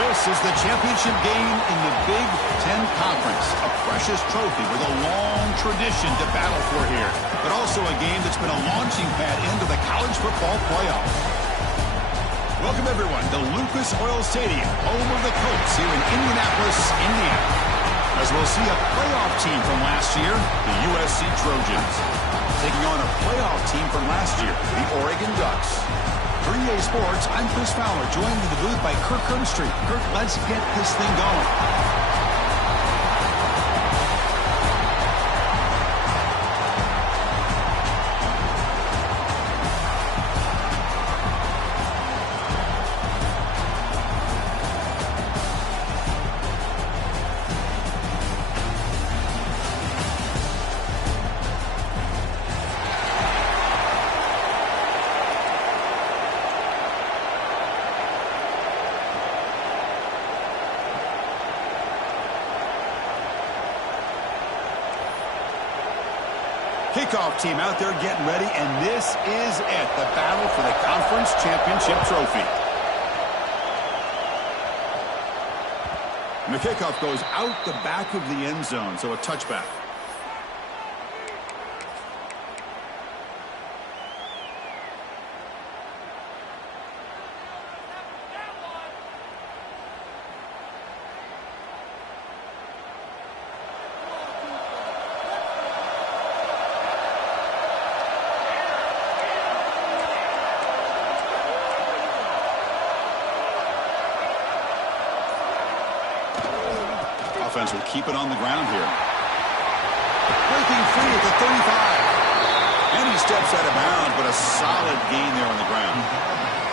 This is the championship game in the Big Ten Conference. A precious trophy with a long tradition to battle for here. But also a game that's been a launching pad into the college football playoff. Welcome, everyone, to Lucas Oil Stadium, home of the Colts here in Indianapolis, Indiana. As we'll see a playoff team from last year, the USC Trojans, taking on a playoff team from last year, the Oregon Ducks. For EA Sports, I'm Chris Fowler, joined in the booth by Kirk Herbstreit. Kirk, let's get this thing going. Kickoff team out there getting ready, and this is it, the battle for the conference championship trophy. And the kickoff goes out the back of the end zone, so a touchback. Offense will keep it on the ground here. Breaking free at the 35. And he steps out of bounds, but a solid gain there on the ground.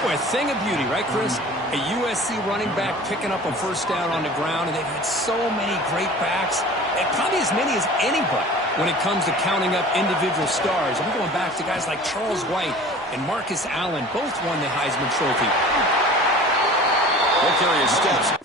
Boy, a thing of beauty, right, Chris? A USC running back picking up a first down on the ground, and they've had so many great backs, and probably as many as anybody when it comes to counting up individual stars. I'm going back to guys like Charles White and Marcus Allen. Both won the Heisman Trophy. They'll carry his steps.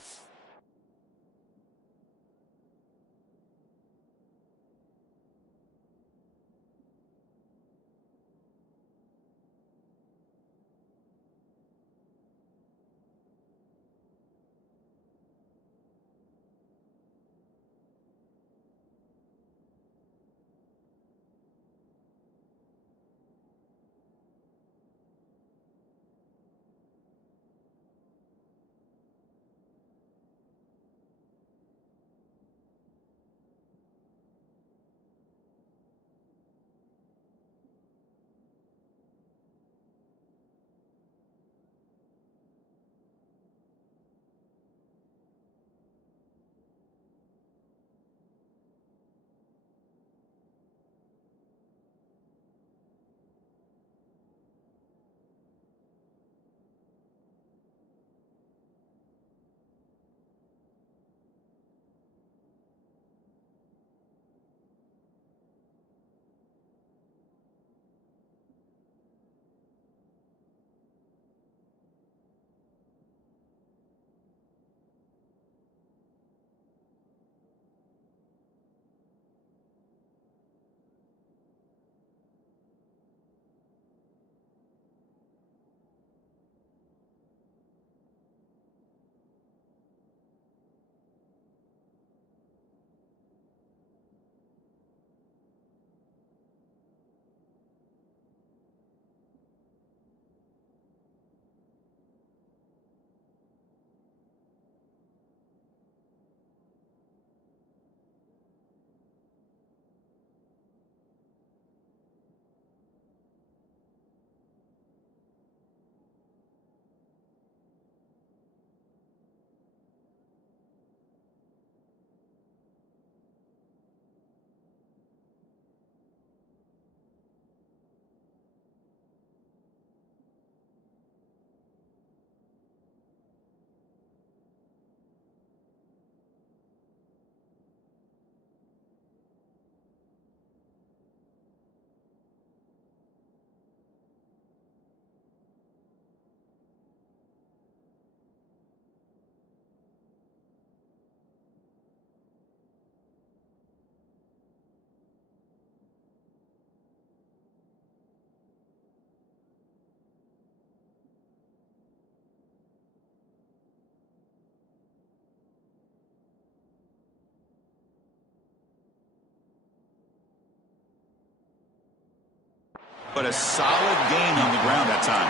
But a solid gain on the ground that time.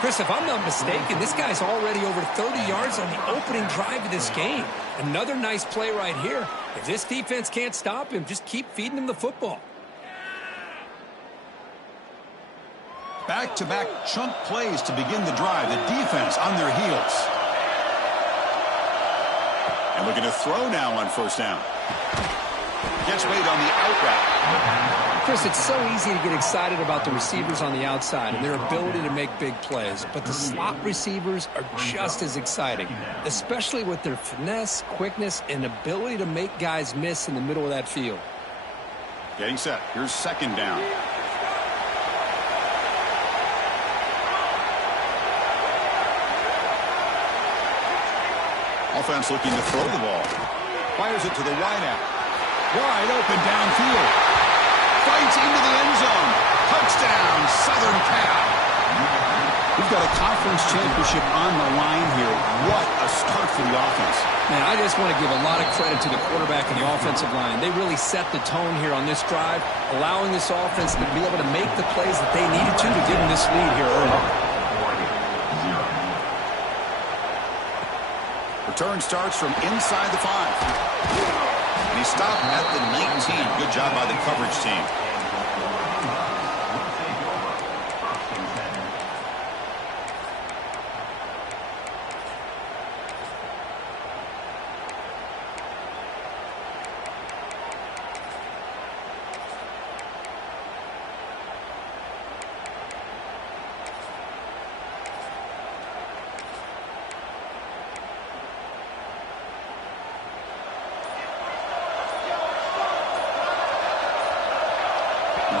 Chris, if I'm not mistaken, this guy's already over 30 yards on the opening drive of this game. Another nice play right here. If this defense can't stop him, just keep feeding him the football. Back-to-back chunk plays to begin the drive. The defense on their heels. And looking to throw now on first down. Gets weight on the out route. Chris, it's so easy to get excited about the receivers on the outside and their ability to make big plays. But the slot receivers are just as exciting, especially with their finesse, quickness, and ability to make guys miss in the middle of that field. Getting set. Here's second down. Offense looking to throw the ball. Fires it to the wideout. Wide open downfield. Fights into the end zone. Touchdown, Southern Cal. We've got a conference championship on the line here. What a start for the offense. Man, I just want to give a lot of credit to the quarterback and the offensive line. They really set the tone here on this drive, allowing this offense to be able to make the plays that they needed to give them this lead here early. Return starts from inside the 5. And he stopped at the 19. Good job by the coverage team.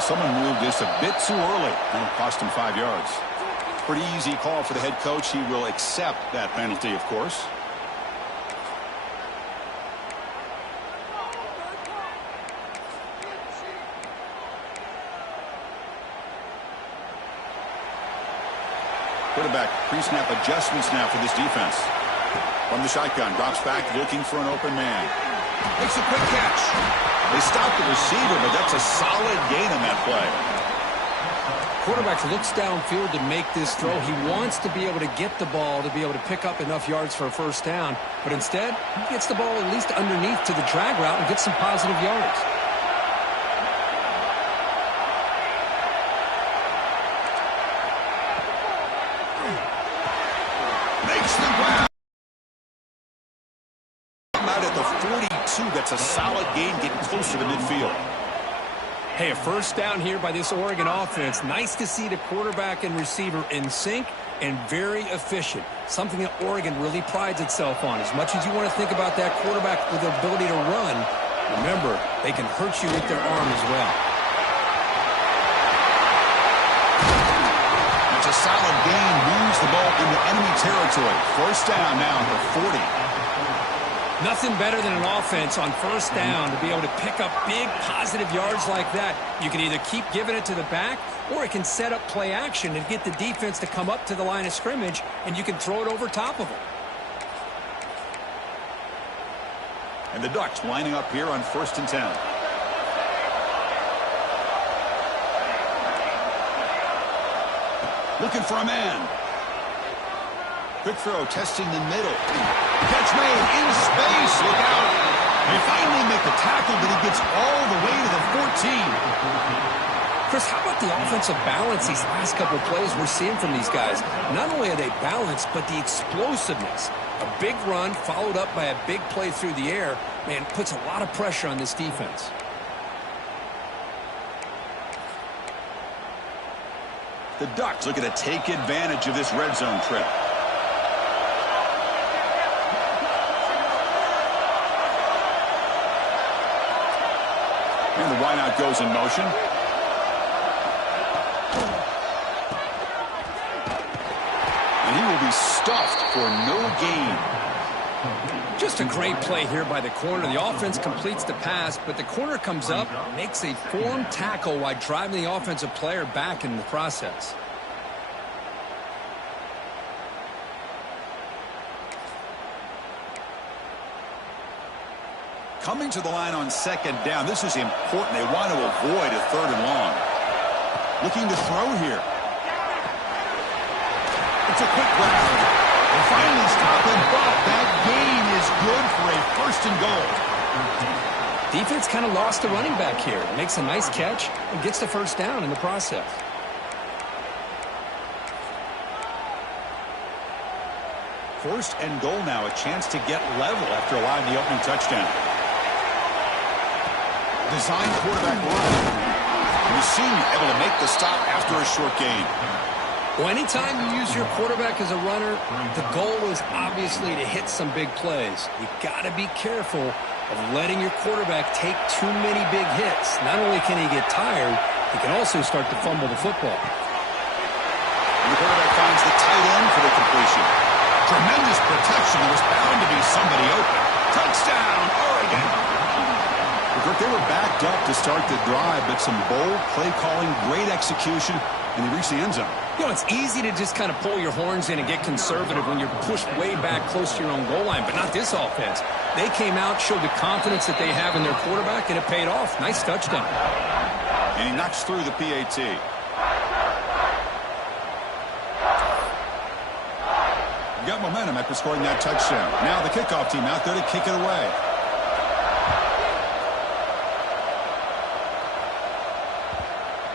Someone moved this a bit too early, and it cost him 5 yards. Pretty easy call for the head coach. He will accept that penalty, of course. Quarterback pre-snap adjustments now for this defense. From the shotgun, drops back looking for an open man. Makes a quick catch. They stopped the receiver, but that's a solid gain on that play. Quarterback looks downfield to make this throw. He wants to be able to get the ball to be able to pick up enough yards for a first down. But instead, he gets the ball at least underneath to the drag route and gets some positive yards. Makes the grab. Out at the 42. That's a solid gain, getting closer to midfield. Hey, a first down here by this Oregon offense. Nice to see the quarterback and receiver in sync and very efficient. Something that Oregon really prides itself on. As much as you want to think about that quarterback with the ability to run, remember, they can hurt you with their arm as well. That's a solid gain. Moves the ball into enemy territory. First down now at the 40. Nothing better than an offense on first down to be able to pick up big positive yards like that. You can either keep giving it to the back, or it can set up play action and get the defense to come up to the line of scrimmage, and you can throw it over top of them. And the Ducks lining up here on 1st and 10. Looking for a man. Quick throw, testing the middle. Catch made in space. Look out. They finally make the tackle, but he gets all the way to the 14. Chris, how about the offensive balance these last couple of plays we're seeing from these guys? Not only are they balanced, but the explosiveness. A big run followed up by a big play through the air, man, puts a lot of pressure on this defense. The Ducks looking to take advantage of this red zone trip. And the wideout goes in motion. And he will be stuffed for no gain. Just a great play here by the corner. The offense completes the pass, but the corner comes up, makes a form tackle while driving the offensive player back in the process. Coming to the line on second down. This is important. They want to avoid a 3rd and long. Looking to throw here. It's a quick grab. They finally stop him, but that gain is good for a 1st and goal. Defense kind of lost the running back here. Makes a nice catch and gets the 1st down in the process. First and goal now, a chance to get level after allowing the opening touchdown. Design quarterback run. The senior able to make the stop after a short gain. Well, anytime you use your quarterback as a runner, the goal is obviously to hit some big plays. You got to be careful of letting your quarterback take too many big hits. Not only can he get tired, he can also start to fumble the football. And the quarterback finds the tight end for the completion. Tremendous protection. There was bound to be somebody open. Touchdown, Oregon. They were backed up to start the drive, but some bold play calling, great execution, and they reached the end zone. You know, it's easy to just kind of pull your horns in and get conservative when you're pushed way back close to your own goal line, but not this offense. They came out, showed the confidence that they have in their quarterback, and it paid off. Nice touchdown. And he knocks through the PAT. Got momentum after scoring that touchdown. Now the kickoff team out there to kick it away.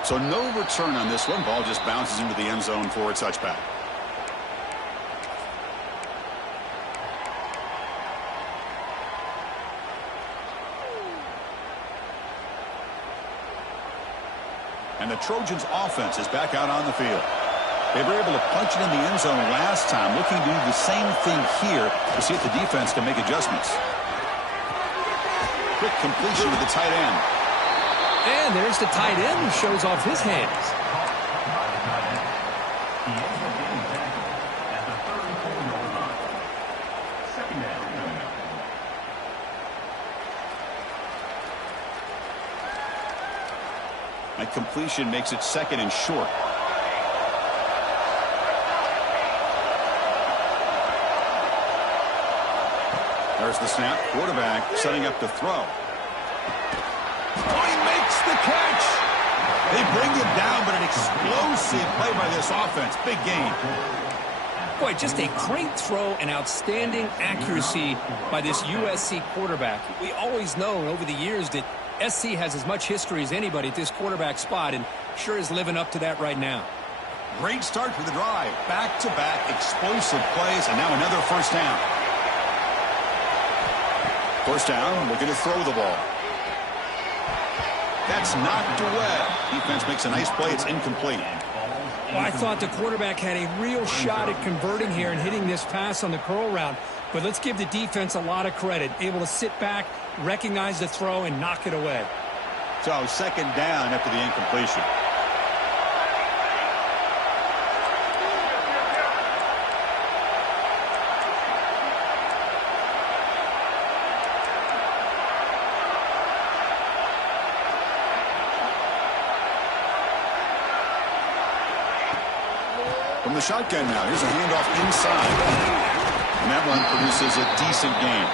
So no return on this one. Ball just bounces into the end zone for a touchback. And the Trojans' offense is back out on the field. They were able to punch it in the end zone last time, looking to do the same thing here to see if the defense can make adjustments. Quick completion to the tight end. And there's the tight end who shows off his hands. That completion makes it 2nd and short. There's the snap. Quarterback setting up to throw. The catch. They bring it down, but an explosive play by this offense. Big gain. Boy, just a great throw and outstanding accuracy by this USC quarterback. We always know over the years that SC has as much history as anybody at this quarterback spot, and sure is living up to that right now. Great start for the drive. Back-to-back explosive plays, and now another 1st down. 1st down, looking to throw the ball. That's knocked away. Defense makes a nice play. It's incomplete. Well, I thought the quarterback had a real shot at converting here and hitting this pass on the curl route. But let's give the defense a lot of credit. Able to sit back, recognize the throw, and knock it away. So 2nd down after the incompletion. From the shotgun now, here's a handoff inside. And that one produces a decent gain.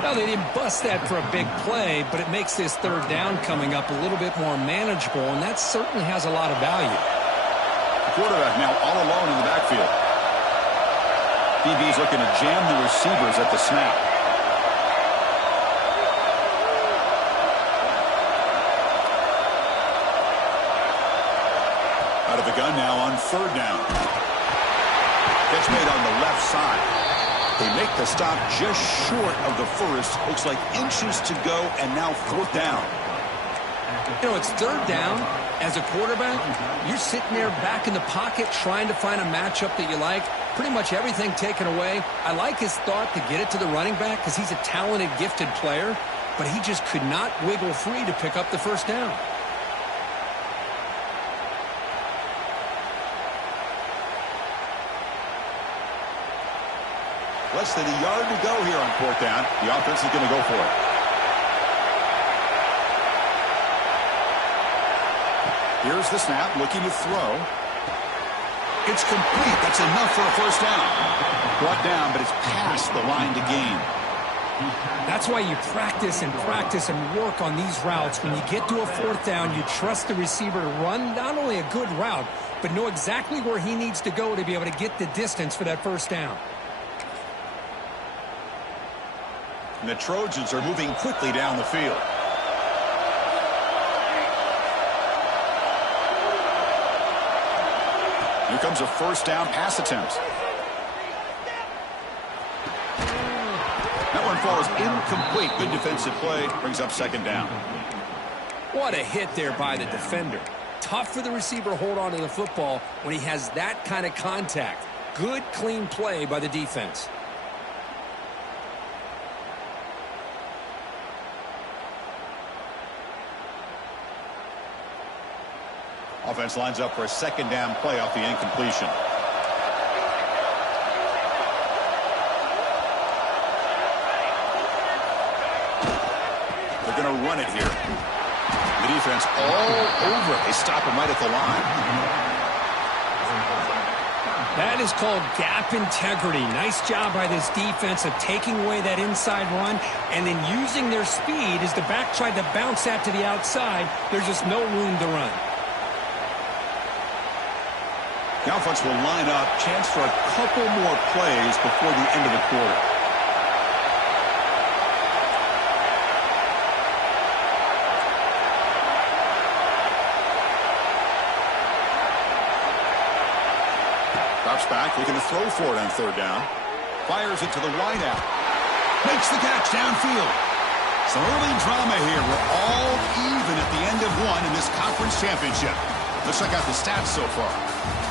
Now, they didn't bust that for a big play, but it makes this 3rd down coming up a little bit more manageable, and that certainly has a lot of value. The quarterback now all alone in the backfield. DB's looking to jam the receivers at the snap. Out of the gun now on 3rd down. Catch made on the left side. They make the stop just short of the 1st. Looks like inches to go, and now 4th down. You know, it's 3rd down. As a quarterback, you're sitting there back in the pocket trying to find a matchup that you like. Pretty much everything taken away. I like his thought to get it to the running back because he's a talented, gifted player, but he just could not wiggle free to pick up the 1st down. Less than a yard to go here on 4th down. The offense is going to go for it. Here's the snap, looking to throw. It's complete. That's enough for a 1st down. Brought down, but it's past the line to gain. That's why you practice and work on these routes. When you get to a fourth down, you trust the receiver to run not only a good route, but know exactly where he needs to go to be able to get the distance for that first down. And the Trojans are moving quickly down the field. Here comes a first down pass attempt. That one falls incomplete. Good defensive play. Brings up second down. What a hit there by the defender. Tough for the receiver to hold on to the football when he has that kind of contact. Good, clean play by the defense. Offense lines up for a second down play off the incompletion. They're going to run it here. The defense all over it. They stop him right at the line. That is called gap integrity. Nice job by this defense of taking away that inside run and then using their speed as the back tried to bounce that to the outside. There's just no room to run. The offense will line up. Chance for a couple more plays before the end of the quarter. Drops back, looking to throw for it on third down. Fires it to the wideout. Makes the catch downfield. Some early drama here. We're all even at the end of one in this conference championship. Let's check out the stats so far.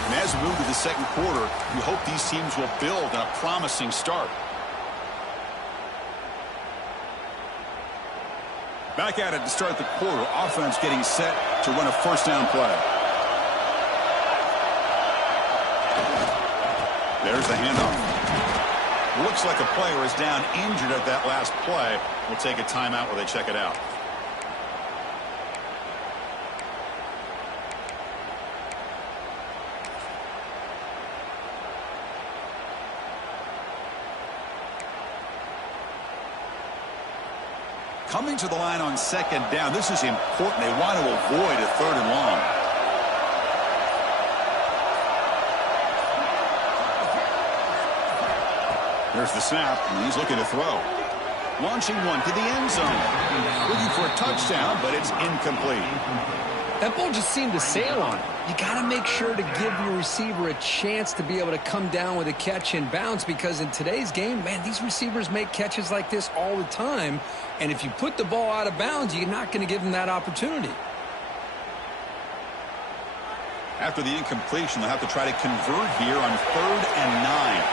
And as we move to the second quarter, we hope these teams will build on a promising start. Back at it to start the quarter. Offense getting set to run a first down play. There's the handoff. Looks like a player is down injured at that last play. We'll take a timeout while they check it out. Coming to the line on second down. This is important. They want to avoid a third and long. There's the snap, and he's looking to throw. Launching one to the end zone. Looking for a touchdown, but it's incomplete. That ball just seemed to sail on it. You got to make sure to give your receiver a chance to be able to come down with a catch and bounce, because in today's game, man, these receivers make catches like this all the time. And if you put the ball out of bounds, you're not going to give them that opportunity. After the incompletion, they'll have to try to convert here on 3rd and 9.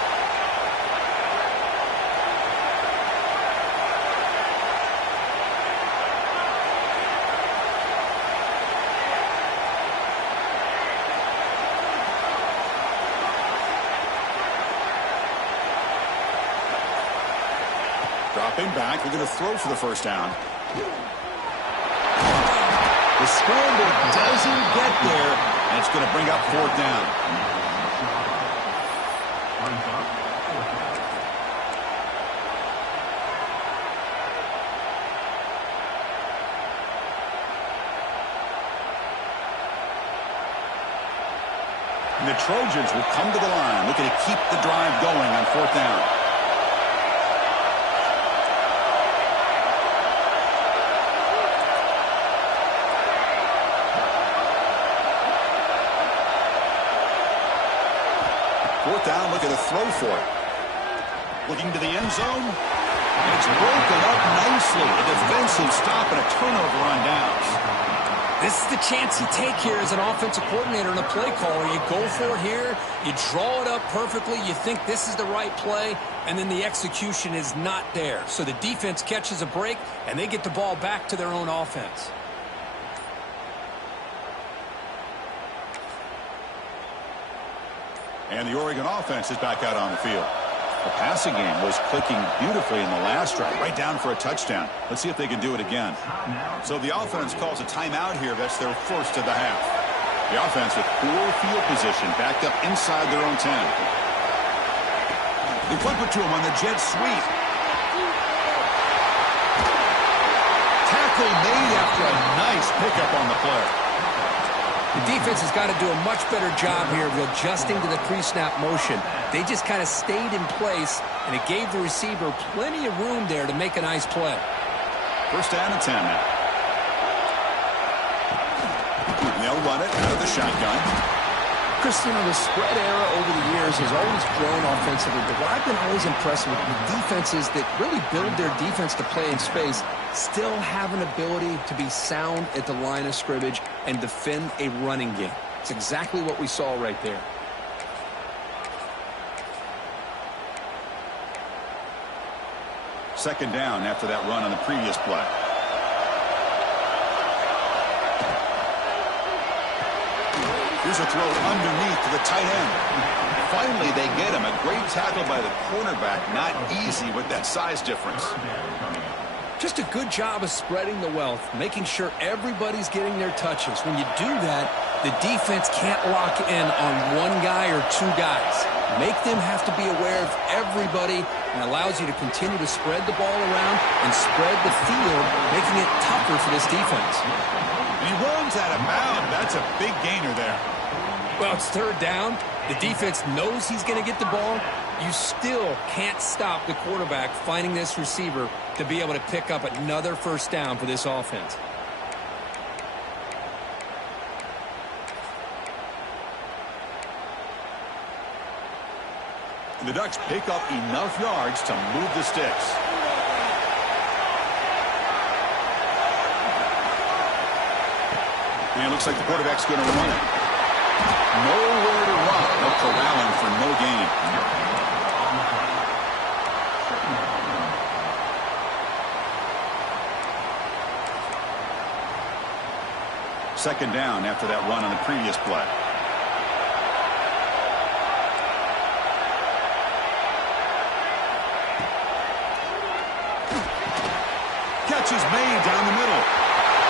Dropping back, we're going to throw for the first down. The scoreboard doesn't get there, and it's going to bring up fourth down. And the Trojans will come to the line, looking to keep the drive going on fourth down. Fourth down, looking to throw for it. Looking to the end zone. And it's broken up nicely. A defensive stop and a turnover on downs. This is the chance you take here as an offensive coordinator and a play caller. You go for it here. You draw it up perfectly. You think this is the right play, and then the execution is not there. So the defense catches a break, and they get the ball back to their own offense. And the Oregon offense is back out on the field. The passing game was clicking beautifully in the last drive, right down for a touchdown. Let's see if they can do it again. So the offense calls a timeout here. That's their first of the half. The offense with poor field position, backed up inside their own 10. They flip it to him on the jet sweep. tackle made after a nice pickup on the play. The defense has got to do a much better job here of adjusting to the pre-snap motion. They just kind of stayed in place, and it gave the receiver plenty of room there to make a nice play. First down and 10 now. And they'll run it out of the shotgun. Christian, the spread era over the years has always grown offensively, but what I've been always impressed with defenses that really build their defense to play in space still have an ability to be sound at the line of scrimmage and defend a running game. It's exactly what we saw right there. Second down after that run on the previous play. Here's a throw underneath to the tight end. Finally, they get him. A great tackle by the cornerback. Not easy with that size difference. Just a good job of spreading the wealth, making sure everybody's getting their touches. When you do that, the defense can't lock in on one guy or two guys. Make them have to be aware of everybody, and allows you to continue to spread the ball around and spread the field, making it tougher for this defense. And he runs out of bounds. That's a big gainer there. Well, it's third down. The defense knows he's going to get the ball. You still can't stop the quarterback finding this receiver to be able to pick up another first down for this offense. The Ducks pick up enough yards to move the sticks. And it looks like the quarterback's going to run it. Nowhere to run. They'll corral him for no gain. Second down after that run on the previous play. Catch is made down the middle.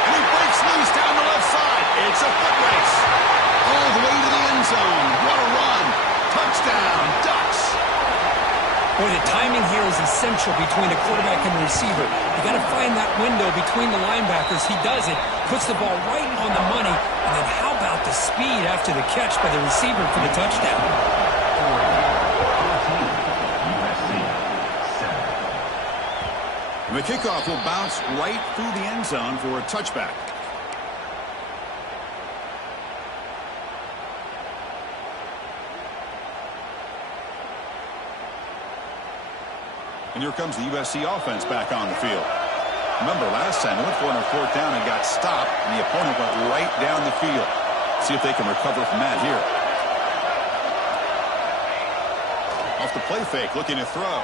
And he breaks loose down the left side. It's a foot race. All the way to the end zone. What a run. Touchdown, Ducks. Boy, the timing here is essential between the quarterback and the receiver. You got to find that window between the linebackers. He does it, puts the ball right on the money, and then how about the speed after the catch by the receiver for the touchdown? The kickoff will bounce right through the end zone for a touchback. And here comes the USC offense back on the field. Remember, last time they went for it on fourth down and got stopped, and the opponent went right down the field. See if they can recover from that here. Off the play fake, looking to throw.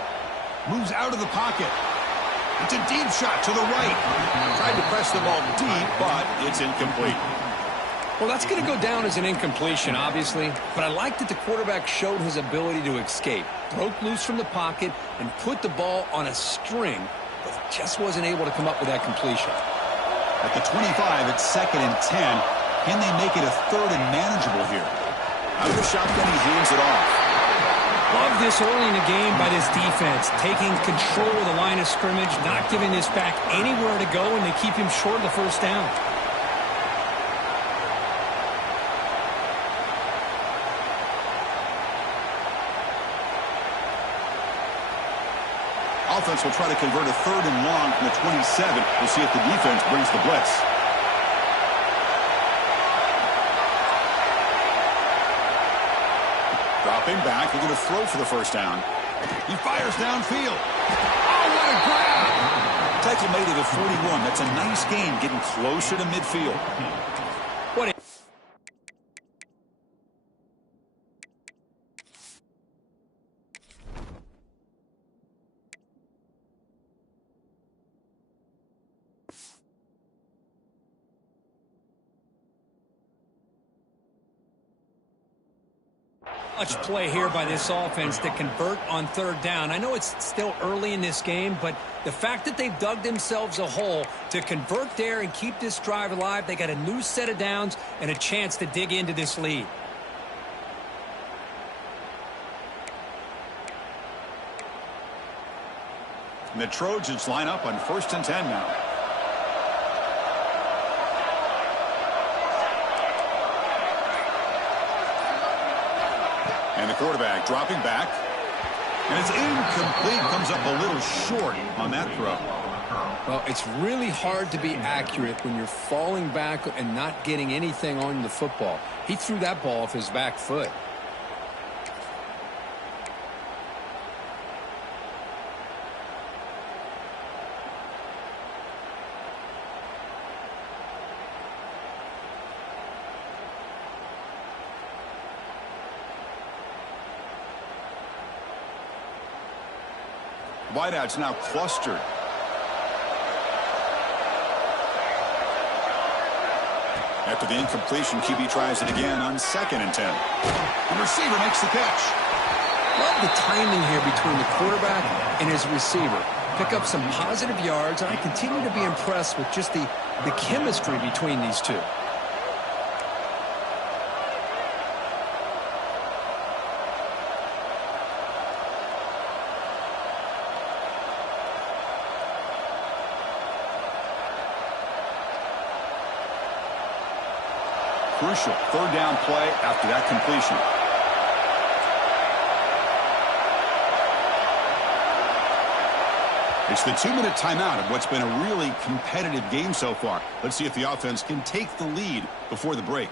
Moves out of the pocket. It's a deep shot to the right. Tried to press the ball deep, but it's incomplete. Well, that's going to go down as an incompletion, obviously, but I like that the quarterback showed his ability to escape, broke loose from the pocket, and put the ball on a string, but just wasn't able to come up with that completion. At the 25, it's 2nd and 10. Can they make it a third and manageable here? Out of the shotgun, he hands it off. Love this early in the game by this defense, taking control of the line of scrimmage, not giving this back anywhere to go, and they keep him short of the first down. Offense will try to convert a third and long from the 27. We'll see if the defense brings the blitz. Dropping back, they're going to throw for the first down. He fires downfield. Oh, what a grab! Tackle made it at 41. That's a nice gain, getting closer to midfield. What a much play here by this offense to convert on third down. I know it's still early in this game, but the fact that they've dug themselves a hole to convert there and keep this drive alive, they got a new set of downs and a chance to dig into this lead. And the Trojans line up on 1st and 10 now. And the quarterback dropping back. And it's incomplete. Comes up a little short on that throw. Well, it's really hard to be accurate when you're falling back and not getting anything on the football. He threw that ball off his back foot. Wideouts now clustered. After the incompletion, QB tries it again on 2nd and 10. The receiver makes the catch. Love the timing here between the quarterback and his receiver. Pick up some positive yards, and I continue to be impressed with just the chemistry between these two. Crucial 3rd down play after that completion. It's the 2-minute timeout of what's been a really competitive game so far. Let's see if the offense can take the lead before the break.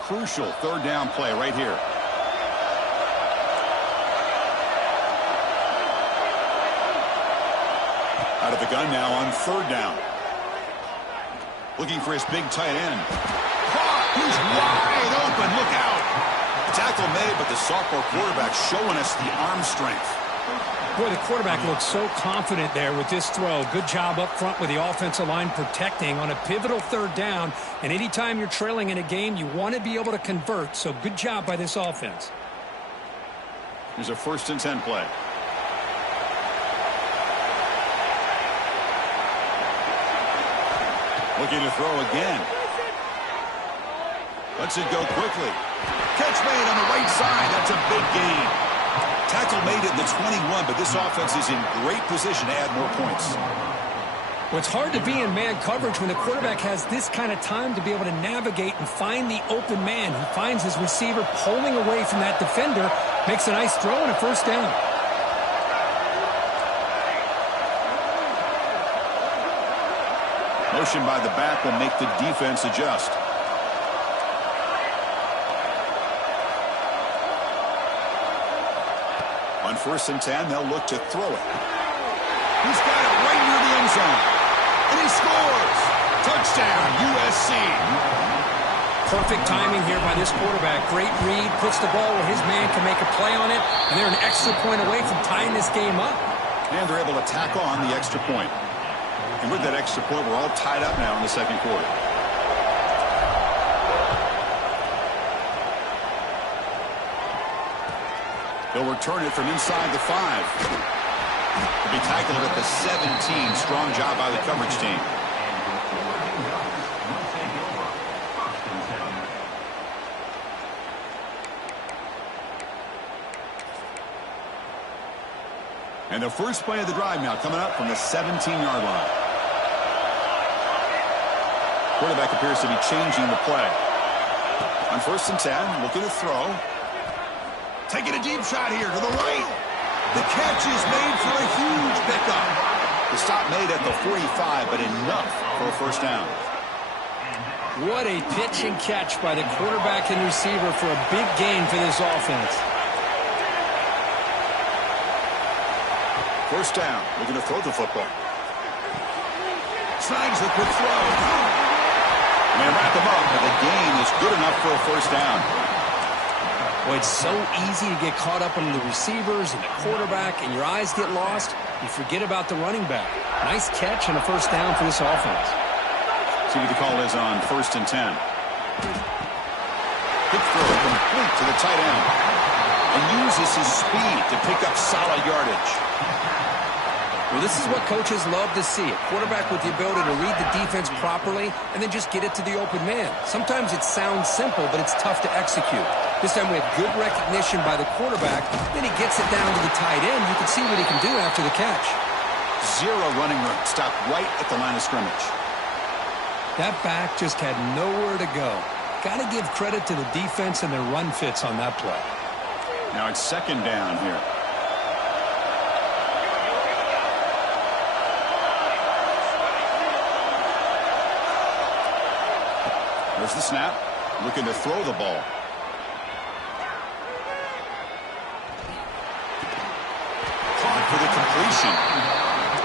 Crucial 3rd down play right here. Out of the gun now on 3rd down. Looking for his big tight end. He's wide open. Look out. Tackle made, but the sophomore quarterback showing us the arm strength. Boy, the quarterback looks so confident there with this throw. Good job up front with the offensive line protecting on a pivotal 3rd down. And anytime you're trailing in a game, you want to be able to convert. So good job by this offense. Here's a 1st and 10 play. Looking to throw again. Lets it go quickly. Catch made on the right side. That's a big gain. Tackle made at the 21, but this offense is in great position to add more points. Well, it's hard to be in man coverage when the quarterback has this kind of time to be able to navigate and find the open man. He finds his receiver pulling away from that defender, makes a nice throw and a 1st down. Motion by the back will make the defense adjust. On 1st and 10, they'll look to throw it. He's got it right near the end zone. And he scores! Touchdown, USC! Perfect timing here by this quarterback. Great read, puts the ball where his man can make a play on it, and they're an extra point away from tying this game up. And they're able to tack on the extra point. And with that extra point, we're all tied up now in the 2nd quarter. They'll return it from inside the 5. They'll be tackled at the 17. Strong job by the coverage team. And the first play of the drive now coming up from the 17-yard line. Quarterback appears to be changing the play. On 1st and 10, looking to throw. Taking a deep shot here to the right. The catch is made for a huge pickup. The stop made at the 45, but enough for a 1st down. What a pitch and catch by the quarterback and receiver for a big gain for this offense. 1st down. Looking to throw the football. Snags the quick throw. And wrap them up, but the gain is good enough for a 1st down. Well, it's so easy to get caught up on the receivers and the quarterback, and your eyes get lost. You forget about the running back. Nice catch and a 1st down for this offense. See what the call is on 1st and 10. Quick throw complete to the tight end. And uses his speed to pick up solid yardage. Well, this is what coaches love to see. A quarterback with the ability to read the defense properly and then just get it to the open man. Sometimes it sounds simple, but it's tough to execute. This time we have good recognition by the quarterback. Then he gets it down to the tight end. You can see what he can do after the catch. 0 running room. Stopped right at the line of scrimmage. That back just had nowhere to go. Got to give credit to the defense and their run fits on that play. Now it's second down here. There's the snap. Looking to throw the ball. Caught for the completion.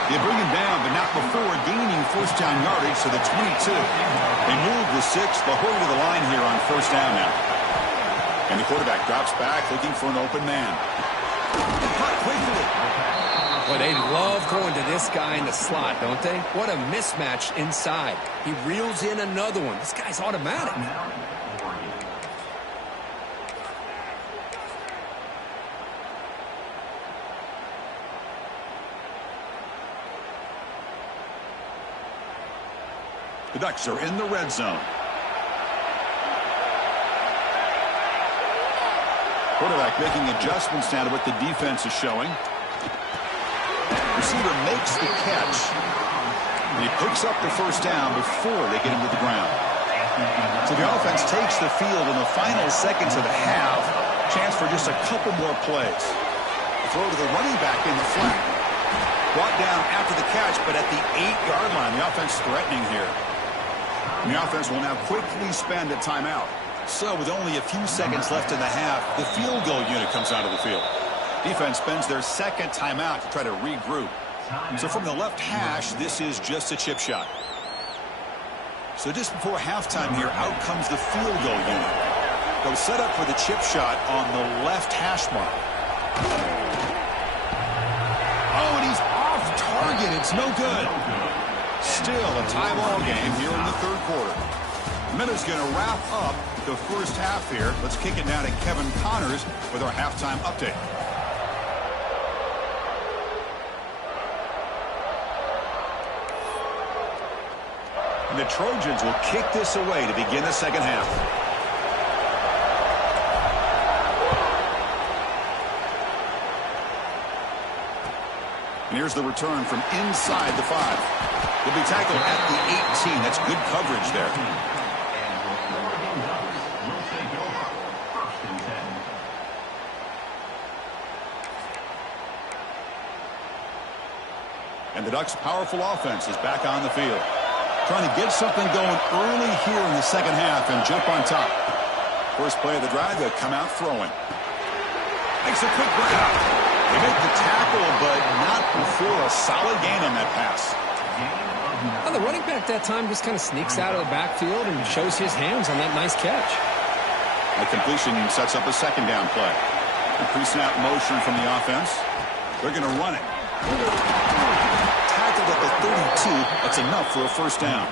They bring him down, but not before gaining first down yardage to the 22. They move the 6. They'll hurry to the line here on first down now. And the quarterback drops back looking for an open man. Caught quickly. Well, they love going to this guy in the slot, don't they? What a mismatch inside. He reels in another one. This guy's automatic. The Ducks are in the red zone. Quarterback making adjustments now to what the defense is showing. Receiver makes the catch. And he picks up the first down before they get him to the ground. So the offense takes the field in the final seconds of the half. Chance for just a couple more plays. A throw to the running back in the flat. Brought down after the catch, but at the 8-yard line. The offense threatening here. And the offense will now quickly spend a timeout. So with only a few seconds left in the half, the field goal unit comes out of the field. Defense spends their second timeout to try to regroup. So from the left hash, this is just a chip shot. So just before halftime here, out comes the field goal unit. They'll set up for the chip shot on the left hash mark. Oh, and he's off target. It's no good. Still a tie ball game here in the third quarter. Miller's going to wrap up the first half here. Let's kick it now to Kevin Connors with our halftime update. And the Trojans will kick this away to begin the second half. And here's the return from inside the 5. He'll be tackled at the 18. That's good coverage there. And the Ducks' powerful offense is back on the field. Trying to get something going early here in the second half and jump on top. First play of the drive, they'll come out throwing. Makes a quick grab. They make the tackle, but not before a solid gain on that pass. Well, the running back that time just kind of sneaks out of the backfield and shows his hands on that nice catch. The completion sets up a second down play. A pre-snap motion from the offense. They're going to run it. Tackled at the 32. That's enough for a first down.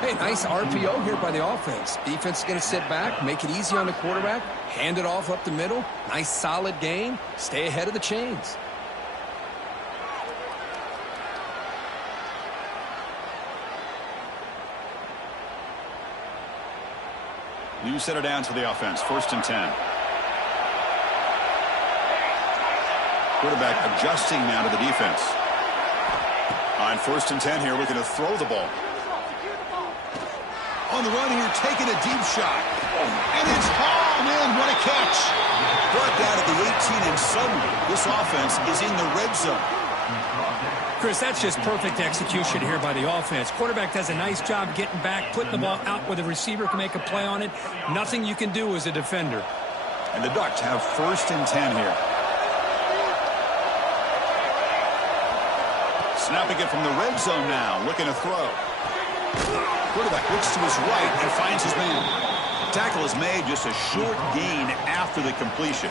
Hey, nice RPO here by the offense. Defense is going to sit back, make it easy on the quarterback, hand it off up the middle. Nice solid gain. Stay ahead of the chains. New center down to the offense. First and 10. Quarterback adjusting now to the defense. On first and 10 here, looking to throw the ball. On the run here, taking a deep shot. And it's hauled in. What a catch. Brought down at the 18, and suddenly this offense is in the red zone. Chris, that's just perfect execution here by the offense. Quarterback does a nice job getting back, putting the ball out where the receiver can make a play on it. Nothing you can do as a defender. And the Ducks have first and 10 here. Snapping it from the red zone now, looking to throw. Quarterback looks to his right and finds his man. Tackle is made, just a short gain after the completion.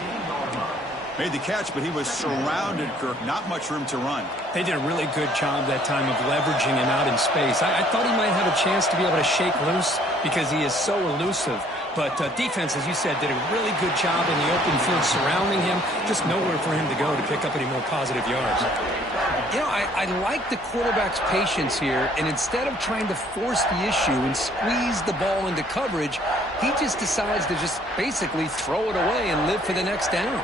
Made the catch, but he was surrounded, Kirk. Not much room to run. They did a really good job that time of leveraging him out in space. I thought he might have a chance to be able to shake loose because he is so elusive. But defense, as you said, did a really good job in the open field surrounding him. Just nowhere for him to go to pick up any more positive yards. You know, I like the quarterback's patience here, and instead of trying to force the issue and squeeze the ball into coverage, he just decides to just basically throw it away and live for the next down.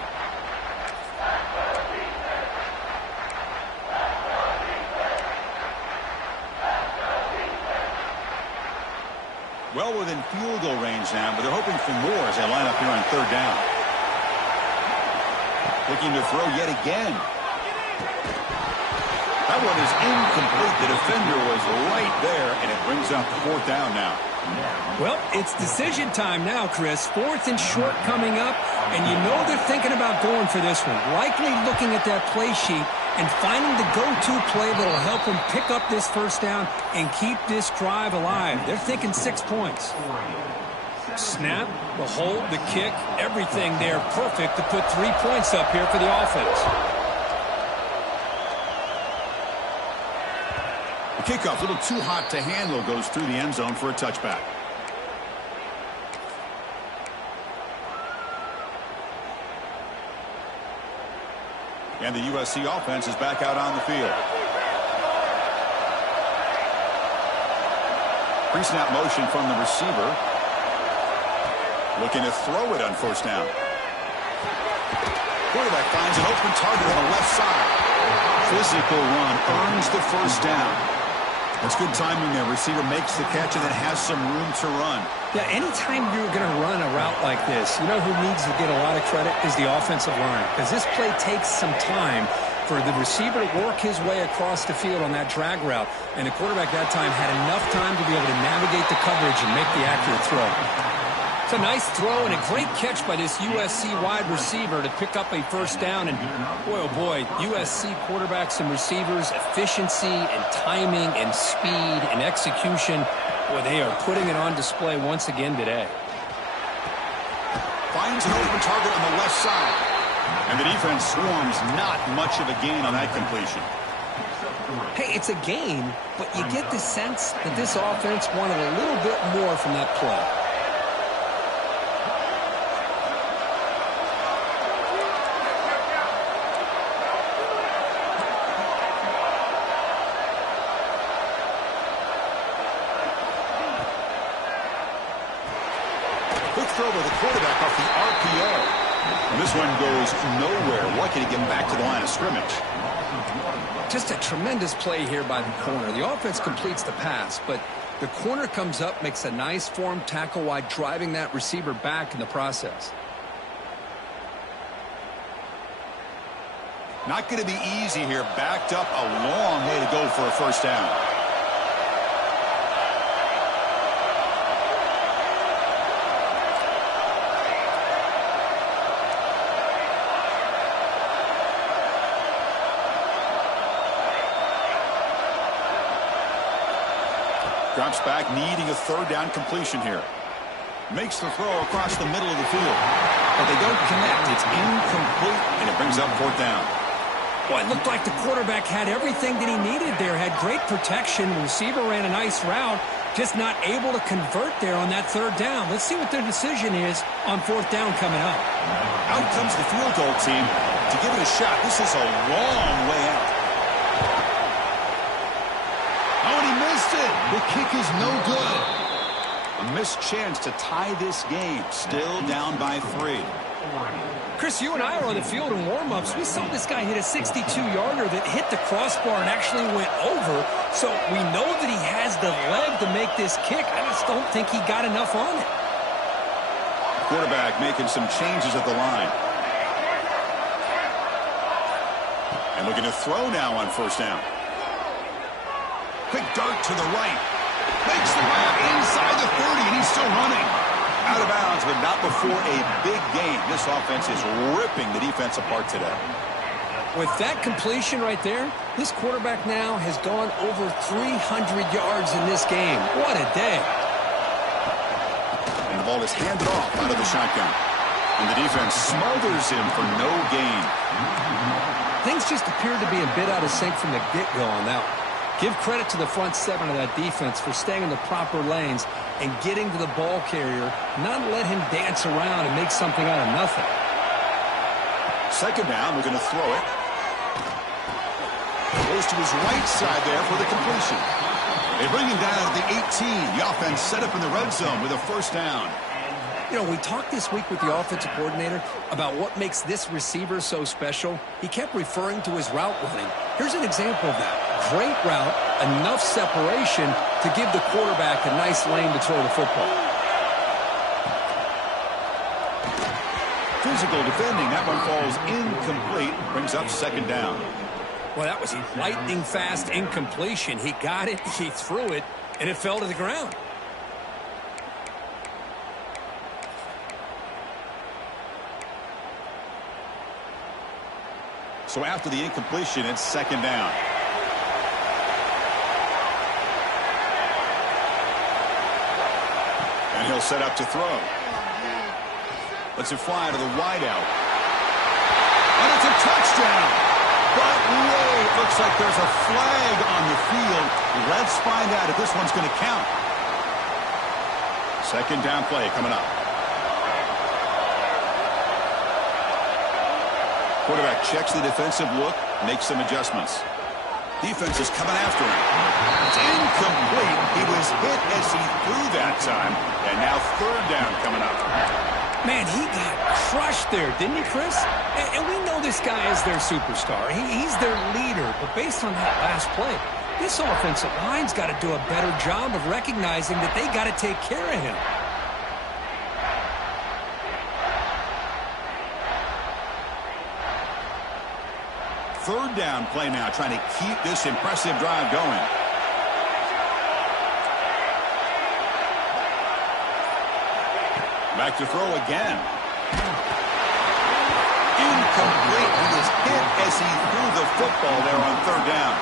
field goal range now, but they're hoping for more as they line up here on third down. Looking to throw yet again. That one is incomplete. The defender was right there, and it brings up the fourth down now. Well, it's decision time now, Chris. Fourth and short coming up, and you know they're thinking about going for this one. Likely looking at that play sheet and finding the go-to play that will help them pick up this first down and keep this drive alive. They're thinking 6 points. Snap, the hold, the kick, everything there perfect to put 3 points up here for the offense. The kickoff, a little too hot to handle, goes through the end zone for a touchback. And the USC offense is back out on the field. Pre-snap motion from the receiver. Looking to throw it on first down. Quarterback finds an open target on the left side. Physical run earns the first down. That's good timing there. Receiver makes the catch and then has some room to run. Yeah, anytime you're going to run a route like this, you know who needs to get a lot of credit is the offensive line. Because this play takes some time for the receiver to work his way across the field on that drag route. And the quarterback that time had enough time to be able to navigate the coverage and make the accurate throw. It's a nice throw and a great catch by this USC wide receiver to pick up a first down. And boy, oh boy, USC quarterbacks and receivers, efficiency and timing and speed and execution. Boy, they are putting it on display once again today. Finds an open target on the left side. And the defense swarms, not much of a gain on that completion. Hey, it's a gain, but you get the sense that this offense wanted a little bit more from that play. Quick throw by the quarterback off the RPO. And this one goes nowhere. Lucky to get back to the line of scrimmage. Just a tremendous play here by the corner. The offense completes the pass, but the corner comes up, makes a nice form tackle while driving that receiver back in the process. Not going to be easy here. Backed up a long way to go for a first down. Drops back, needing a third down completion here. Makes the throw across the middle of the field. But they don't connect. It's incomplete, and it brings up fourth down. Well, it looked like the quarterback had everything that he needed there. Had great protection. The receiver ran a nice route. Just not able to convert there on that third down. Let's see what their decision is on fourth down coming up. Out comes the field goal team to give it a shot. This is a long way out. Oh, and he missed it. The kick is no good. A missed chance to tie this game. Still down by 3. Chris, you and I were on the field in warm-ups. We saw this guy hit a 62-yarder that hit the crossbar and actually went over. So we know that he has the leg to make this kick. I just don't think he got enough on it. Quarterback making some changes at the line. And looking to throw now on first down. Quick dart to the right. Makes the grab inside the 30, and he's still running. Out of bounds, but not before a big gain. This offense is ripping the defense apart today. With that completion right there, this quarterback now has gone over 300 yards in this game. What a day. And the ball is handed off out of the shotgun. And the defense smothers him for no gain. Things just appeared to be a bit out of sync from the get-go on that one. Give credit to the front seven of that defense for staying in the proper lanes and getting to the ball carrier, not let him dance around and make something out of nothing. Second down, we're going to throw it. Goes to his right side there for the completion. They bring him down at the 18. The offense set up in the red zone with a first down. You know, we talked this week with the offensive coordinator about what makes this receiver so special. He kept referring to his route running. Here's an example of that. Great route, enough separation to give the quarterback a nice lane to throw the football. Physical defending. That one falls incomplete. Brings up second down. Well, that was a lightning-fast incompletion. He got it, he threw it, and it fell to the ground. So after the incompletion, it's second down. And he'll set up to throw. Lets it fly to the wideout. And it's a touchdown. But wait, looks like there's a flag on the field. Let's find out if this one's going to count. Second down play coming up. Quarterback checks the defensive look, makes some adjustments. Defense is coming after him. It's incomplete. He was hit as he threw that time. And now third down coming up. Man, he got crushed there, didn't he, Chris? And we know this guy is their superstar. He's their leader. But based on that last play, this offensive line's got to do a better job of recognizing that they got to take care of him. Third down play now, trying to keep this impressive drive going. Back to throw again. Incomplete. He was hit as he threw the football there on third down.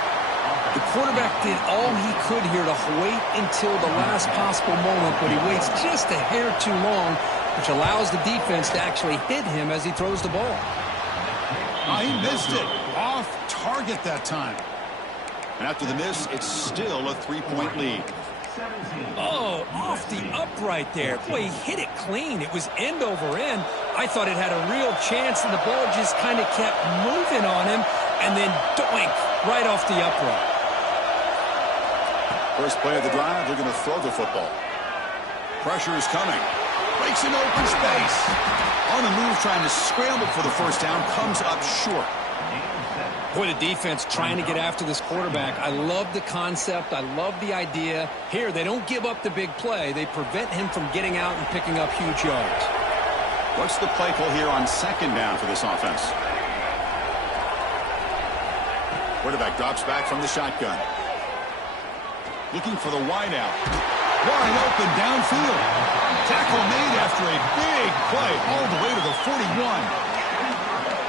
The quarterback did all he could here to wait until the last possible moment, but he waits just a hair too long, which allows the defense to actually hit him as he throws the ball. Oh, he missed it. Off target that time. And after the miss, it's still a 3-point lead. Oh, off the upright there. Boy, he hit it clean. It was end over end. I thought it had a real chance, and the ball just kind of kept moving on him, and then doink, right off the upright. First play of the drive, they're going to throw the football. Pressure is coming. Breaks an open space. On the move, trying to scramble for the first down, comes up short. Boy, the defense trying to get after this quarterback. I love the concept. I love the idea. Here, they don't give up the big play. They prevent him from getting out and picking up huge yards. What's the play call here on second down for this offense? Quarterback drops back from the shotgun. Looking for the wideout. Wide open downfield. Tackle made after a big play all the way to the 41.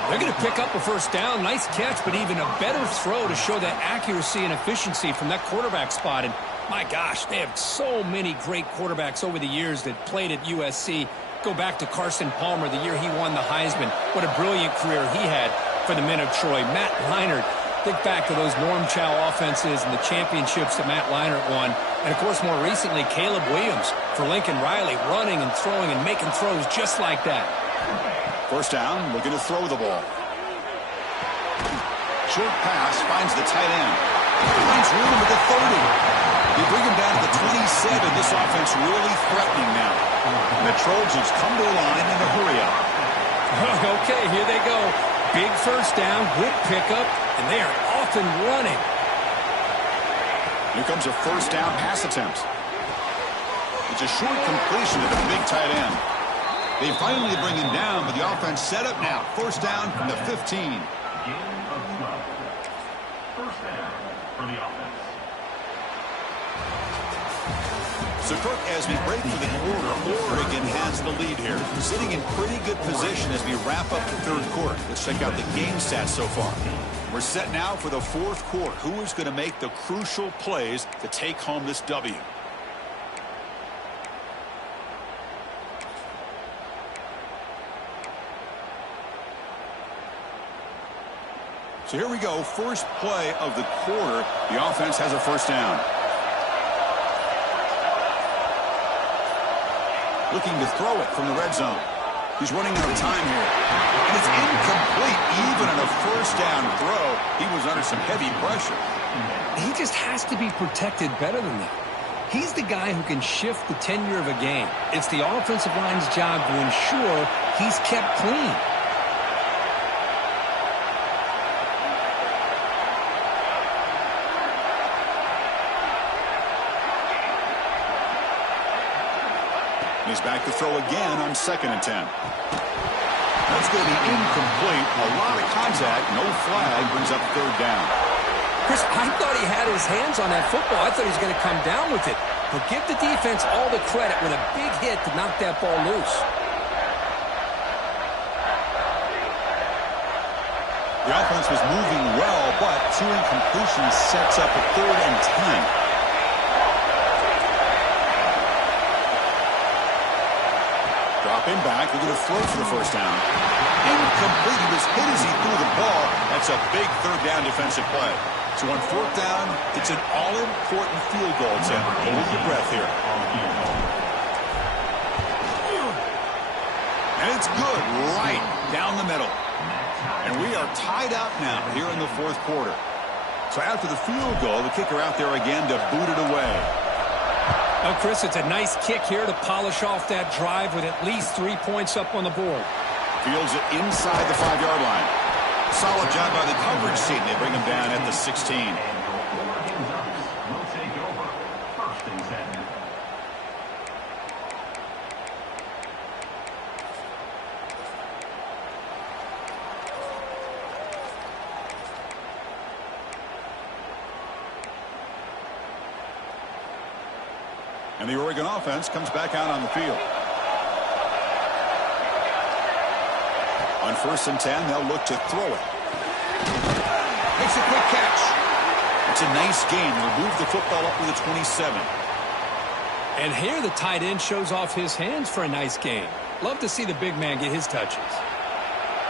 They're going to pick up a first down. Nice catch, but even a better throw to show that accuracy and efficiency from that quarterback spot. And my gosh, they have so many great quarterbacks over the years that played at USC. Go back to Carson Palmer, the year he won the Heisman. What a brilliant career he had for the men of Troy. Matt Leinart, think back to those Ncaa offenses and the championships that Matt Leinart won. And, of course, more recently, Caleb Williams for Lincoln Riley, running and throwing and making throws just like that. First down, looking to throw the ball. Short pass, finds the tight end. Finds room at the 30. They bring him down to the 27. This offense really threatening now. And the Trojans come to the line in a hurry up. Okay, here they go. Big first down, good pickup, and they are off and running. Here comes a first down pass attempt. It's a short completion to the big tight end. They finally bring him down, but the offense set up now. First down from the 15. First down for the offense. So, Kirk, as we break for the quarter, Oregon has the lead here. Sitting in pretty good position as we wrap up the third quarter. Let's check out the game stats so far. We're set now for the fourth quarter. Who is going to make the crucial plays to take home this W? So here we go. First play of the quarter. The offense has a first down. Looking to throw it from the red zone. He's running out of time here. And it's incomplete. Even on a first down throw, he was under some heavy pressure. He just has to be protected better than that. He's the guy who can shift the tenure of a game. It's the offensive line's job to ensure he's kept clean. He's back to throw again on 2nd and 10. That's going to be incomplete. A lot of contact. No flag brings up third down. Chris, I thought he had his hands on that football. I thought he was going to come down with it. But give the defense all the credit with a big hit to knock that ball loose. The offense was moving well, but 2 incompletions sets up a 3rd and 10. Dropping back, they're going to throw for the first down. Incomplete. He was hit as he threw the ball. That's a big 3rd down defensive play. So on 4th down, it's an all-important field goal, Tim. Hold your breath here. And it's good, right down the middle. And we are tied up now here in the 4th quarter. So after the field goal, the kicker out there again to boot it away. Well, Chris, it's a nice kick here to polish off that drive with at least 3 points up on the board. Fields it inside the 5-yard line. Solid job by the coverage team. They bring him down at the 16. And the Oregon offense comes back out on the field. On 1st and 10, they'll look to throw it. Makes a quick catch. It's a nice gain to remove the football up to the 27. And here the tight end shows off his hands for a nice gain. Love to see the big man get his touches.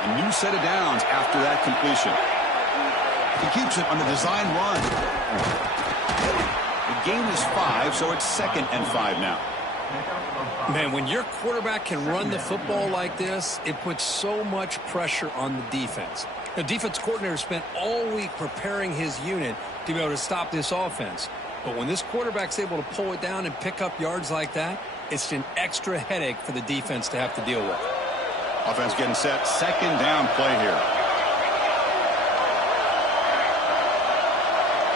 A new set of downs after that completion. He keeps it on the design run. The gain is 5, so it's 2nd and 5 now. Man, when your quarterback can run the football like this, it puts so much pressure on the defense. The defense coordinator spent all week preparing his unit to be able to stop this offense. But when this quarterback's able to pull it down and pick up yards like that, it's an extra headache for the defense to have to deal with. Offense getting set. 2nd down play here.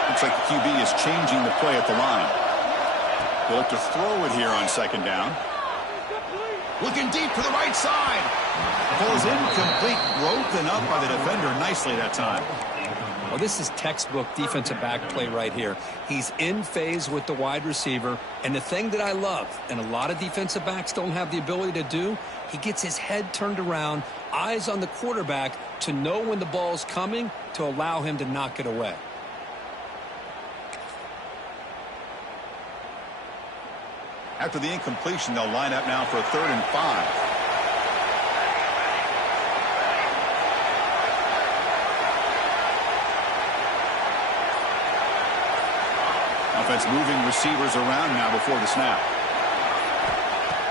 Looks like the QB is changing the play at the line. They'll look to throw it here on 2nd down. Looking deep for the right side. Ball is incomplete. Broken up by the defender nicely that time. Well, this is textbook defensive back play right here. He's in phase with the wide receiver. And the thing that I love, and a lot of defensive backs don't have the ability to do, he gets his head turned around, eyes on the quarterback to know when the ball's coming to allow him to knock it away. After the incompletion, they'll line up now for a 3rd and 5. Offense moving receivers around now before the snap.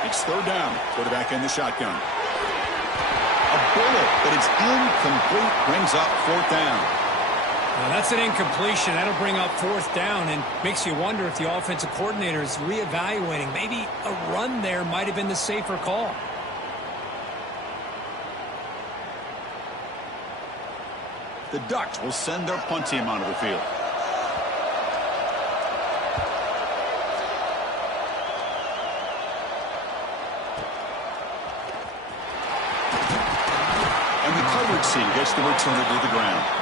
It's 3rd down. Quarterback in the shotgun. A bullet, but it's incomplete. Brings up 4th down. Well, that's an incompletion. That'll bring up 4th down and makes you wonder if the offensive coordinator is reevaluating. Maybe a run there might have been the safer call. The Ducks will send their punt team onto the field. And the coverage team gets the returner to the ground.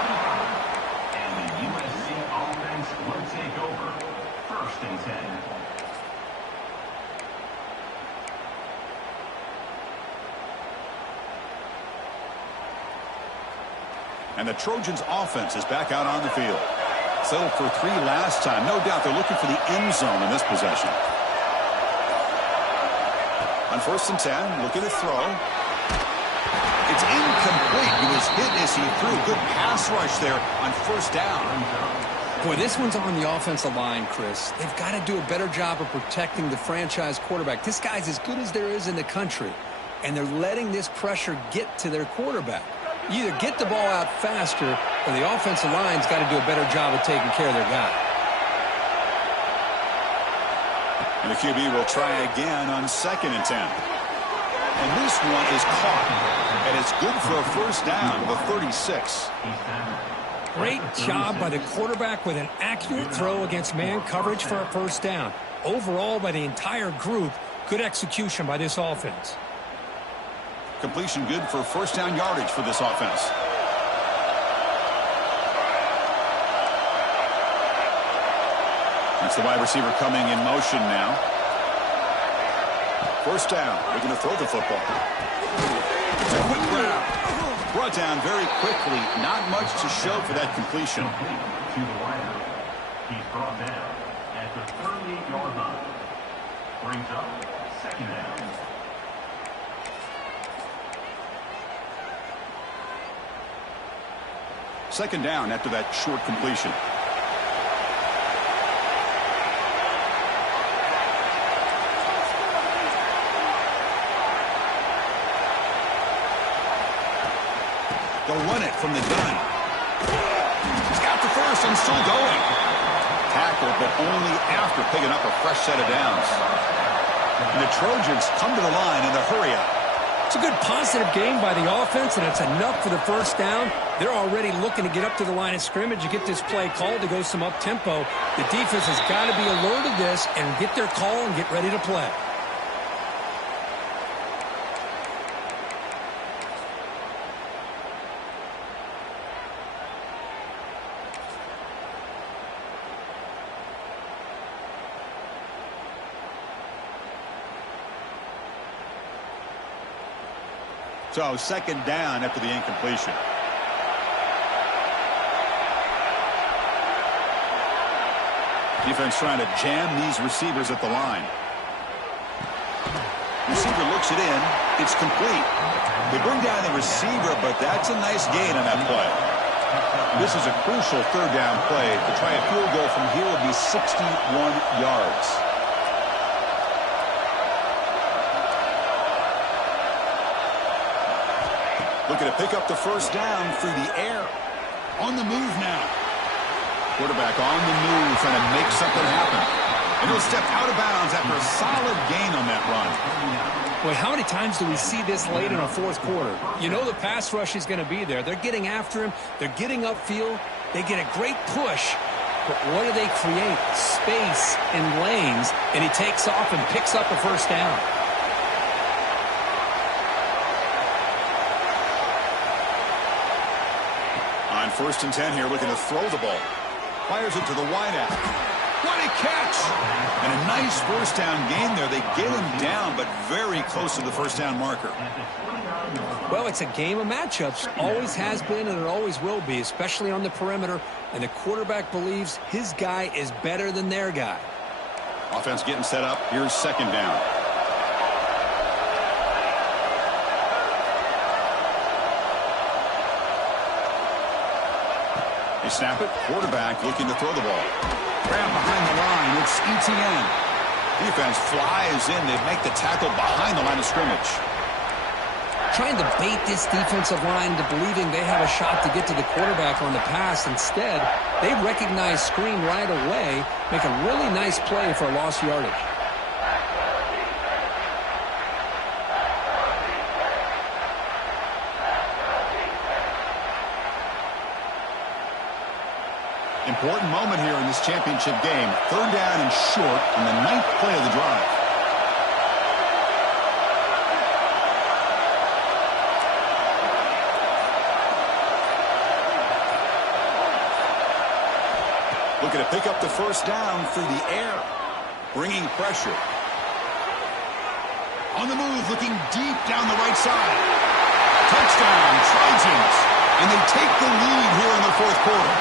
And the Trojans' offense is back out on the field. Settled for 3 last time. No doubt they're looking for the end zone in this possession. On 1st and 10, looking to throw. It's incomplete. He was hit as he threw. Good pass rush there on 1st down. Boy, this one's on the offensive line, Chris. They've got to do a better job of protecting the franchise quarterback. This guy's as good as there is in the country, and they're letting this pressure get to their quarterback. You either get the ball out faster, or the offensive line's got to do a better job of taking care of their guy. And the QB will try again on 2nd and 10. And this one is caught, and it's good for a 1st down of a 36. Great job by the quarterback with an accurate throw against man coverage for a 1st down. Overall, by the entire group, good execution by this offense. Completion good for first down yardage for this offense. That's the wide receiver coming in motion now. First down. We're going to throw the football. It's a quick grab. Brought down very quickly. Not much to show for that completion. To the wide. He's brought down at the 38-yard line. Brings up second down. Second down after that short completion. They'll run it from the gun. He's got the first and still going. Tackle, but only after picking up a fresh set of downs. And the Trojans come to the line in the hurry up. It's a good positive game by the offense, and it's enough for the first down. They're already looking to get up to the line of scrimmage and get this play called to go some up-tempo. The defense has got to be alert of this and get their call and get ready to play. So second down after the incompletion. Defense trying to jam these receivers at the line. Receiver looks it in. It's complete. They bring down the receiver, but that's a nice gain on that play. This is a crucial third down play. To try a field goal from here would be 61 yards. Looking to pick up the first down through the air. On the move now. Quarterback on the move, trying to make something happen. And he'll step out of bounds after a solid gain on that run. Boy, how many times do we see this late in a fourth quarter? You know the pass rush is going to be there. They're getting after him. They're getting upfield. They get a great push. But what do they create? Space and lanes. And he takes off and picks up a first down. On 1st and 10 here, looking to throw the ball. Fires it to the wideout. What a catch! And a nice first down gain there. They get him down, but very close to the first down marker. Well, it's a game of matchups. Always has been, and it always will be, especially on the perimeter. And the quarterback believes his guy is better than their guy. Offense getting set up. Here's second down. They snap it. Quarterback looking to throw the ball. Grab behind the line. It's Ncaa. Defense flies in. They make the tackle behind the line of scrimmage. Trying to bait this defensive line into believing they have a shot to get to the quarterback on the pass. Instead, they recognize screen right away, make a really nice play for lost yardage. Important moment here in this championship game. Third down and short on the 9th play of the drive. Looking to pick up the first down through the air. Bringing pressure. On the move, looking deep down the right side. Touchdown, Trojans. And they take the lead here in the fourth quarter.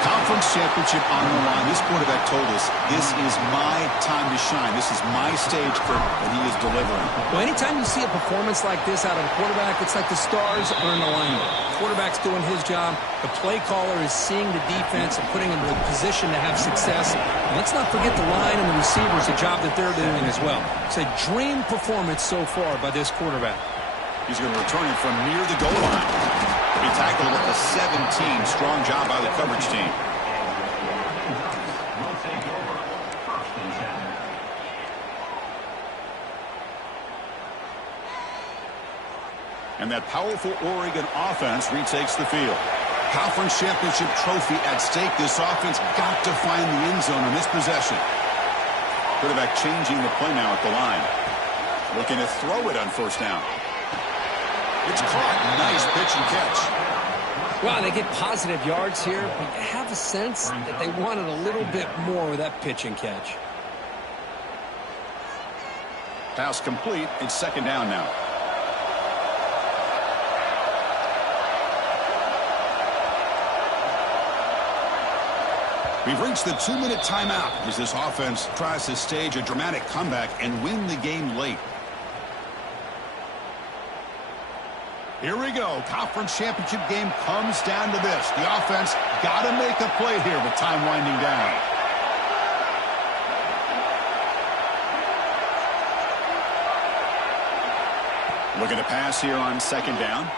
Conference championship on the line. This quarterback told us, this is my time to shine. This is my stage for and he is delivering. Well, anytime you see a performance like this out of a quarterback, it's like the stars are in alignment. The quarterback's doing his job. The play caller is seeing the defense and putting him in a position to have success. And let's not forget the line and the receivers, the job that they're doing as well. It's a dream performance so far by this quarterback. He's going to return it from near the goal line. He tackled at the 17. Strong job by the coverage team. And that powerful Oregon offense retakes the field. Conference championship trophy at stake. This offense got to find the end zone on this possession. Quarterback changing the play now at the line. Looking to throw it on first down. It's caught. Nice pitch and catch. Well, they get positive yards here, but you have a sense that they wanted a little bit more with that pitch and catch. Pass complete. It's second down now. We've reached the 2-minute timeout as this offense tries to stage a dramatic comeback and win the game late. Here we go. Conference championship game comes down to this. The offense got to make a play here with time winding down. Looking to pass here on second down.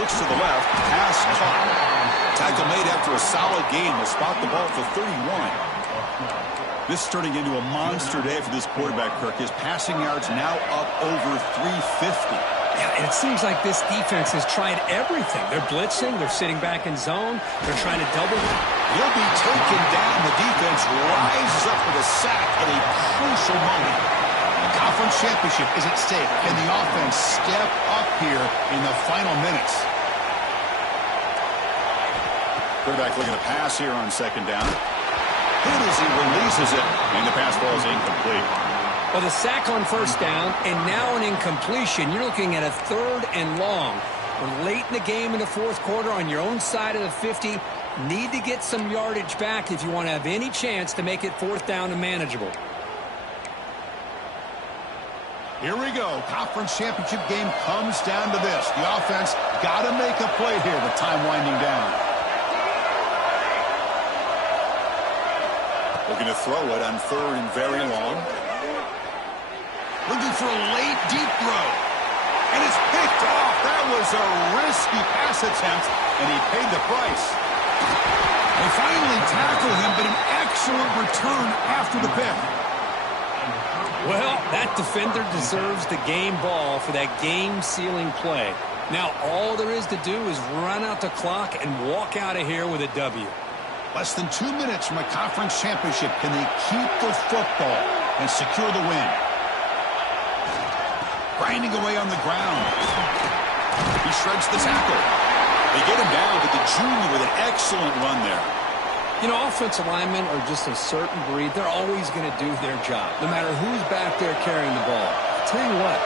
Looks to the left. Pass caught. Tackle made after a solid gain. Will spot the ball for 31. This is turning into a monster day for this quarterback, Kirk. His passing yards now up over 350. Yeah, and it seems like this defense has tried everything. They're blitzing. They're sitting back in zone. They're trying to double. He'll be taken down. The defense rises up with a sack at a crucial moment. The conference championship is at stake. Can the offense step up here in the final minutes? Quarterback looking to pass here on second down. Good as he releases it, and the pass ball is incomplete. Well, the sack on first down, and now an incompletion. You're looking at a 3rd and long. We're late in the game in the 4th quarter on your own side of the 50. Need to get some yardage back if you want to have any chance to make it 4th down and manageable. Here we go. Conference championship game comes down to this. The offense got to make a play here with time winding down. Looking to throw it on 3rd and very long. Looking for a late, deep throw. And it's picked off. That was a risky pass attempt, and he paid the price. They finally tackle him, but an excellent return after the pick. Well, that defender deserves the game ball for that game-sealing play. Now, all there is to do is run out the clock and walk out of here with a W. Less than 2 minutes from a conference championship. Can they keep the football and secure the win? Grinding away on the ground. He shreds the tackle. They get him down, but the junior with an excellent run there. You know, offensive linemen are just a certain breed. They're always going to do their job, no matter who's back there carrying the ball. I'll tell you what,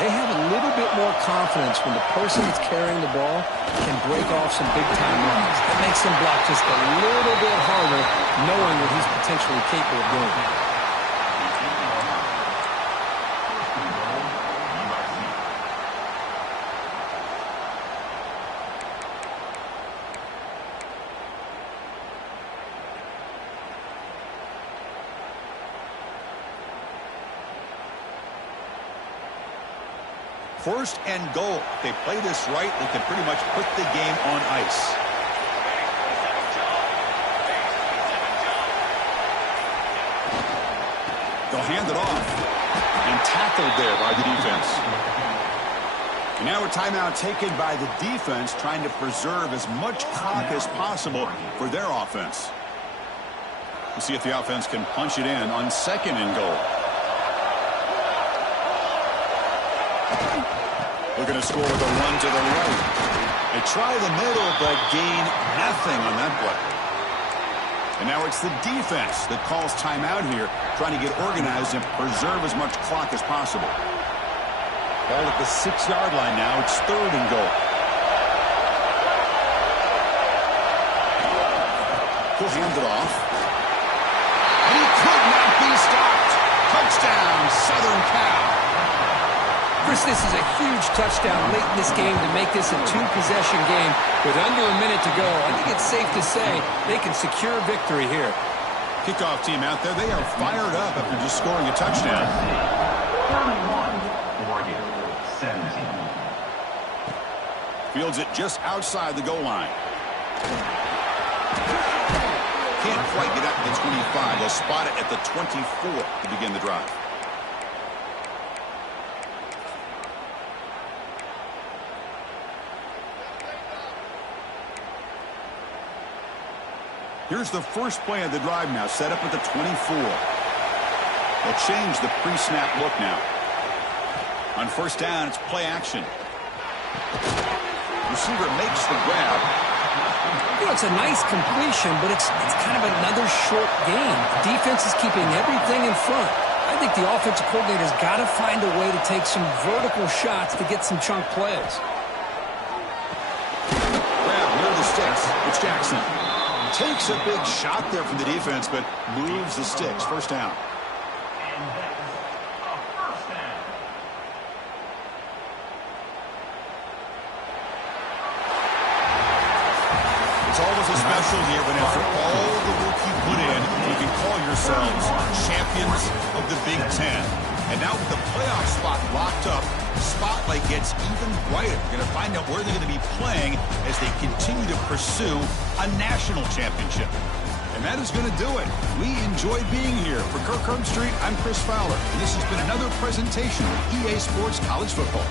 they have a little bit more confidence when the person that's carrying the ball can break off some big-time runs. It makes them block just a little bit harder, knowing what he's potentially capable of doing. First and goal. If they play this right, they can pretty much put the game on ice. They'll hand it off. And tackled there by the defense. And now a timeout taken by the defense, trying to preserve as much clock as possible for their offense. We'll see if the offense can punch it in on second and goal. Looking to score with a run to the right. They try the middle, but gain nothing on that play. And now it's the defense that calls timeout here, trying to get organized and preserve as much clock as possible. Ball at the 6-yard line now. It's third and goal. He'll hand it off. And he could not be stopped. Touchdown, Southern Cal. Chris, this is a huge touchdown late in this game to make this a 2-possession game with under a minute to go. I think it's safe to say they can secure victory here. Kickoff team out there, they are fired up after just scoring a touchdown. 31, Oregon, 17. Fields it just outside the goal line. Can't quite get up to the 25. They'll spot it at the 24 to begin the drive. Here's the first play of the drive now, set up at the 24. They'll change the pre-snap look now. On first down, it's play action. Receiver makes the grab. You know, it's a nice completion, but it's kind of another short game. The defense is keeping everything in front. I think the offensive coordinator's got to find a way to take some vertical shots to get some chunk plays. Grab near the sticks. It's Jackson. Takes a big shot there from the defense, but moves the sticks. First down. And that's a first down. It's always a special year when after all the work you put in, you can call yourselves champions of the Big Ten. And now with the playoff spot locked up, the spotlight gets even brighter. We're going to find out where they're going to be playing as they continue to pursue a national championship. And that is going to do it. We enjoyed being here. For Kirk Herbstreit, I'm Chris Fowler. And this has been another presentation of EA Sports College Football.